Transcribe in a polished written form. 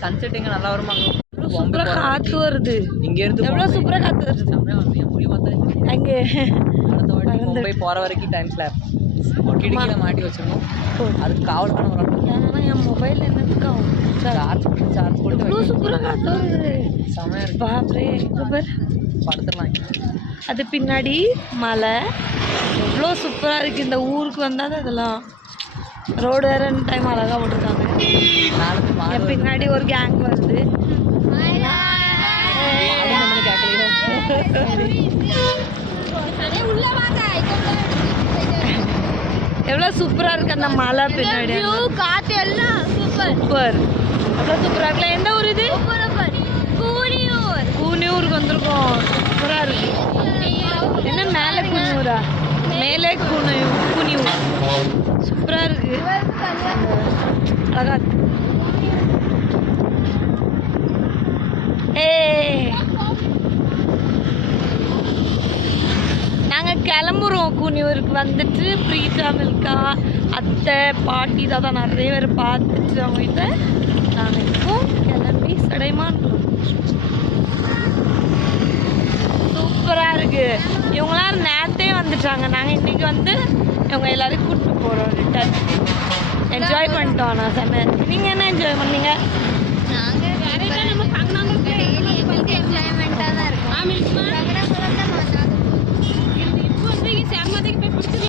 Sunset எங்க நல்லா வருமாங்க. சூப்பரா காத்து வருது. இங்க இருந்து எவ்வளவு சூப்பரா காத்து வருது. முடிய பார்த்தா அங்க அடுத்த வாட்டி மும்பை போற வரைக்கும் டைம் ஸ்லாப் ஒரு கிடக்கில மாட்டி வச்சிருக்கோம். அதுக்கு காவல் பண்ண வரோம். ஏன்னா என் மொபைல் என்னத்துக்கு ஆகும் சார்ஜ் போட்டு எவ்வளோ சூப்பரா காத்து வருது. செமையா இருக்கு. பாப்ரே படுத்துடலாம். அது பின்னாடி மலை எவ்வளோ சூப்பராக இருக்குது. இந்த ஊருக்கு வந்தால் இதெல்லாம் ரோடு வேறு டைம் அழகாக போட்டிருக்காங்க. பின்னாடி ஒரு கேங் வருது. எவ்வளோ சூப்பராக இருக்குது அந்த மலை பின்னாடி. காற்று எல்லாம் சூப்பர் சூப்பர். எவ்வளோ சூப்பராக இருக்குல்ல. எந்த ஊர் இது? கூனியூருக்கு வந்திருக்கோம். சூப்பராக இருக்கு. என்ன மேலே கூனியூரா? மேலே கூனியூர். சூப்பராக இருக்கு. அழகா இருக்கு. நாங்கள் கிளம்புறோம். கூனியூருக்கு வந்துட்டு பிரீத்தா மில்கா அத்தை பாட்டி தான் நிறைய பேர் பார்த்துட்டு அவங்ககிட்ட நாங்கள் இப்போ கிளம்பி சடைமான். சூப்பராக இருக்குது. இவங்களாம் நேரத்தே வந்துட்டாங்க. நாங்கள் இன்றைக்கி வந்து இவங்க எல்லோரும் கூப்பிட்டு போகிறோம். ரிட்டர்ன் என்ஜாய் பண்ணிட்டோம். நான் செம்ம. நீங்கள் என்ன என்ஜாய் பண்ணீங்க?